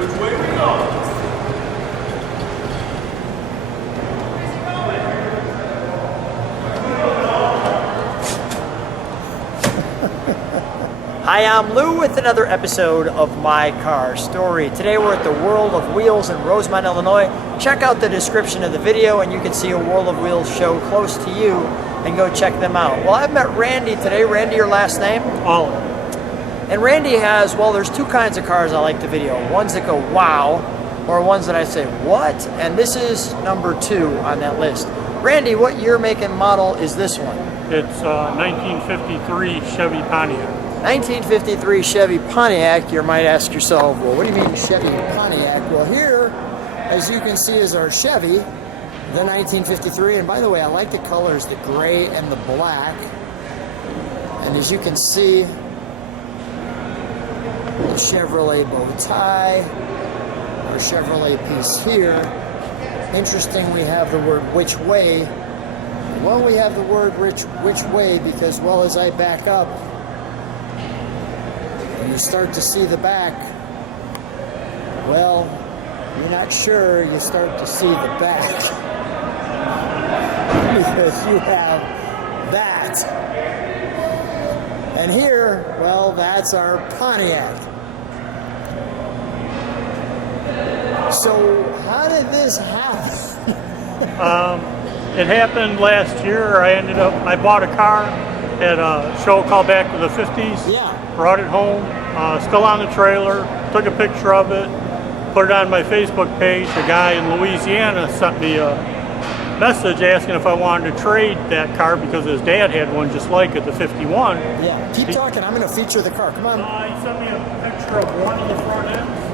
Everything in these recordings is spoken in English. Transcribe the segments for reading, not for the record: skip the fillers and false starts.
Which way we go? Hi, I'm Lou with another episode of My Car Story. Today we're at the World of Wheels in Rosemont, Illinois. Check out the description of the video and you can see a World of Wheels show close to you and go check them out. Well, I've met Randy today. Randy, your last name? Oliver. And Randy has, well, there's two kinds of cars I like to video. Ones that go wow, or ones that I say what? And this is number 2 on that list. Randy, what year, make, and model is this one? It's 1953 Chevy Pontiac. 1953 Chevy Pontiac. You might ask yourself, well, what do you mean Chevy Pontiac? Well, here, as you can see, is our Chevy, the 1953. And by the way, I like the colors, the gray and the black. And as you can see, the Chevrolet bow tie, our Chevrolet piece here. Interesting, we have the word which way. Well, we have the word which way because, well, as I back up, and you start to see the back, well, you're not sure, you start to see the back because you have that. And here, well, that's our Pontiac. So how did this happen? It happened last year. I bought a car at a show called Back to the 50s. Yeah. Brought it home, still on the trailer, took a picture of it, put it on my Facebook page. A guy in Louisiana sent me a message asking if I wanted to trade that car because his dad had one just like it, the 51. Yeah, keep talking. I'm going to feature the car. Come on. He sent me a picture of one of the front ends.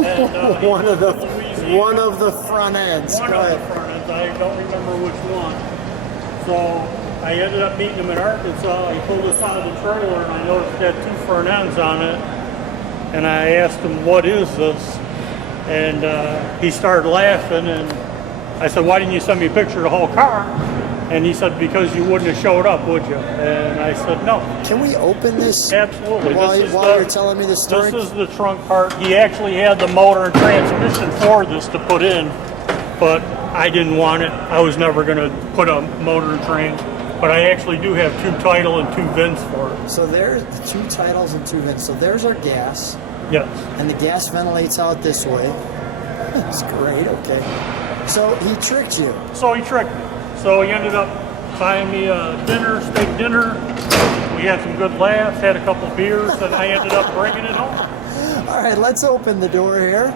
And, one of the front ends. One of the front ends. I don't remember which one. So I ended up meeting him in Arkansas. He pulled us out of the trailer, and I noticed it had 2 front ends on it. And I asked him, "What is this?" And he started laughing, and I said, "Why didn't you send me a picture of the whole car?" And he said, "Because you wouldn't have showed up, would you?" And I said, "No." Can we open this? Absolutely. While you're telling me the story? This is the trunk part. He actually had the motor and transmission for this to put in, but I didn't want it. I was never going to put a motor and trans. But I actually do have 2 title and 2 vents for it. So there's 2 titles and 2 vents. So there's our gas. Yes. And the gas ventilates out this way. That's great. Okay. So he tricked you. So he tricked me. So he ended up buying me a dinner, steak dinner. We had some good laughs, had a couple beers, and I ended up bringing it home. All right, let's open the door here.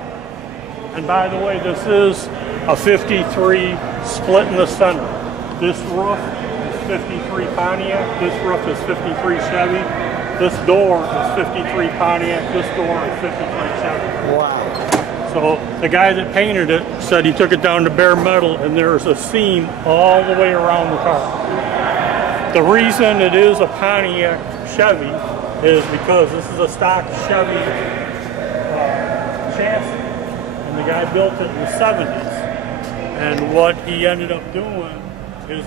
And by the way, this is a 53 split in the center. This roof is 53 Pontiac. This roof is 53 Chevy. This door is 53 Pontiac. This door is 53 Chevy. Wow. So the guy that painted it said he took it down to bare metal and there's a seam all the way around the car. The reason it is a Pontiac Chevy is because this is a stock Chevy chassis, and the guy built it in the 70s. And what he ended up doing is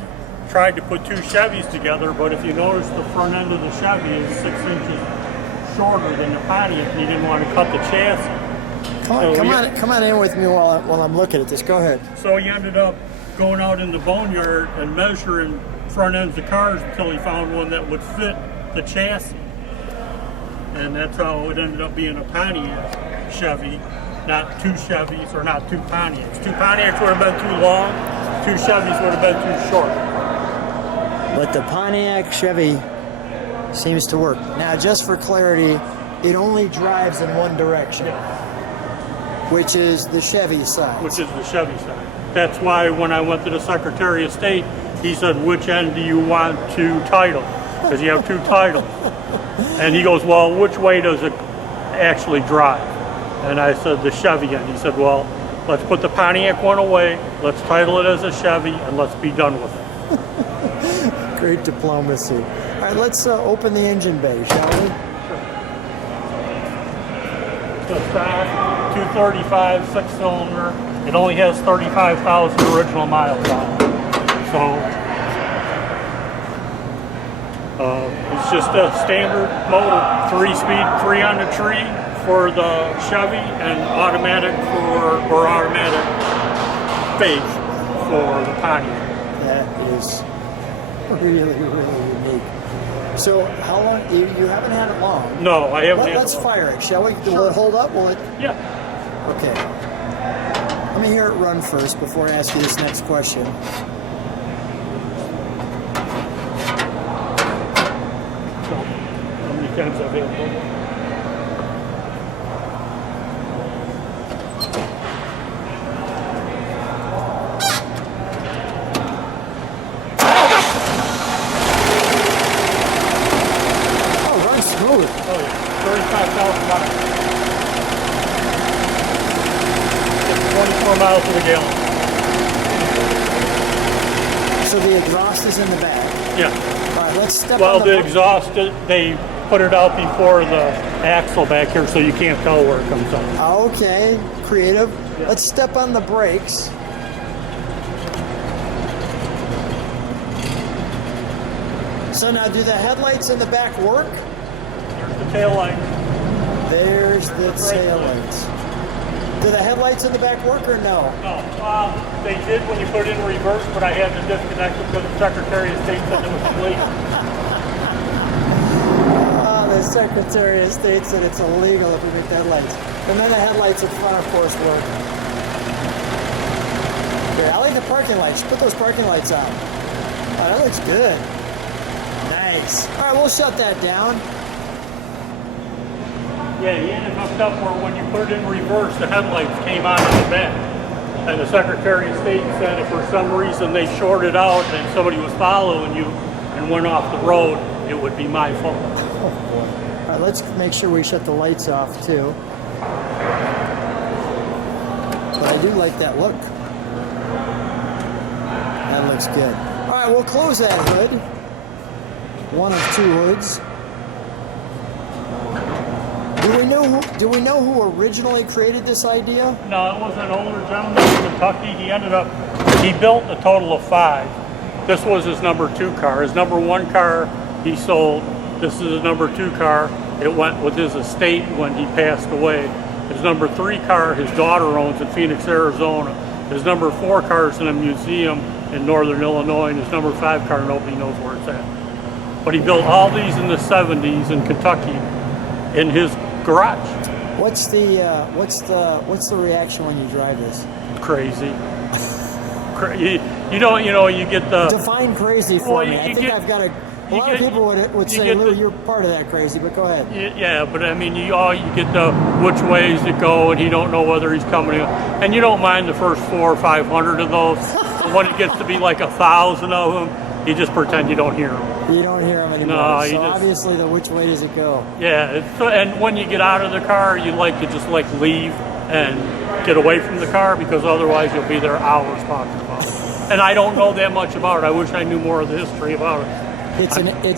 tried to put 2 Chevys together, but if you notice the front end of the Chevy is 6 inches shorter than the Pontiac, and he didn't want to cut the chassis. Come on in with me while I'm looking at this. Go ahead. So he ended up going out in the boneyard and measuring front ends of cars until he found one that would fit the chassis. And that's how it ended up being a Pontiac Chevy, not 2 Chevys or not 2 Pontiacs. 2 Pontiacs would have been too long, 2 Chevys would have been too short. But the Pontiac Chevy seems to work. Now, just for clarity, it only drives in one direction. Yeah. Which is the Chevy side. Which is the Chevy side. That's why when I went to the Secretary of State, he said, "Which end do you want to title?" Because you have 2 titles. And he goes, "Well, which way does it actually drive?" And I said, "The Chevy end." He said, "Well, let's put the Pontiac one away, let's title it as a Chevy, and let's be done with it." Great diplomacy. All right, let's open the engine bay, shall we? The stock 235 6-cylinder. It only has 35,000 original miles on it. So it's just a standard motor, 3-speed, 3 on the tree, for the Chevy and automatic or automatic base for the Pontiac. That is really, really unique. So how long, you haven't had it long. No, I haven't. Let's fire it, shall we? Sure. Will it hold up? Will it? Yeah. Okay. Let me hear it run first before I ask you this next question. So, how many times I've had Smooth. Oh yeah, 35,000 miles. It's 24 miles to the gallon. So the exhaust is in the back. Yeah. All right, let's step Well, on the exhaust, they put it out before the axle back here, so you can't tell where it comes out. Okay, creative. Yeah. Let's step on the brakes. So now, do the headlights in the back work? There's the tail light. There's the tail lights. Do the headlights in the back work or no? No, they did when you put it in reverse, but I had to disconnect it because the Secretary of State said it was illegal. The Secretary of State said it's illegal if we make the headlights. And then the headlights in front, of course, work. Okay, I like the parking lights. Put those parking lights on. Oh, that looks good. Nice. All right, we'll shut that down. Yeah, he had it hooked up where when you put it in reverse, the headlights came on in the back. And the Secretary of State said if for some reason they shorted out and somebody was following you and went off the road, it would be my fault. Oh, boy. All right, let's make sure we shut the lights off, too. But I do like that look. That looks good. All right, we'll close that hood. One of two hoods. Do we know who originally created this idea? No, it was an older gentleman in Kentucky. He built a total of 5. This was his number 2 car. His number 1 car he sold. This is his number 2 car. It went with his estate when he passed away. His number 3 car his daughter owns in Phoenix, Arizona. His number 4 car is in a museum in northern Illinois, and his number 5 car nobody knows where it's at. But he built all these in the 70s in Kentucky in his garage. What's the reaction when you drive this? Crazy. You get the Define crazy for me. I think I've got a lot of people would say, Lou, you're part of that crazy, but go ahead. Yeah, but I mean, you get the which ways to go, and you don't know whether he's coming in, and you don't mind the first 400 or 500 of those. But when it gets to be like 1,000 of them, you just pretend you don't hear them. You don't hear them anymore. No, so obviously, the which way does it go? Yeah, and when you get out of the car, you like to just leave and get away from the car because otherwise you'll be there hours talking about it. And I don't know that much about it. I wish I knew more of the history about it. It's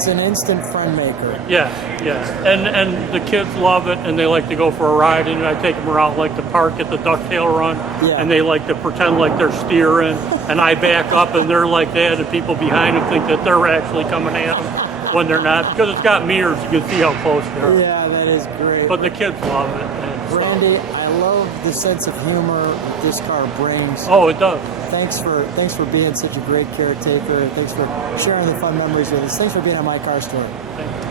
an instant friend maker. Yes. And the kids love it, and they like to go for a ride, and I take them around like the park at the ducktail run, and they like to pretend like they're steering, and I back up, and they're like that, and people behind them think that they're actually coming at them when they're not, because it's got mirrors, you can see how close they are. Yeah, that is great. But the kids love it. Randy, I love the sense of humor that this car brings. Oh, it does. Thanks for being such a great caretaker. Thanks for sharing the fun memories with us. Thanks for being on My Car Story. Thank you.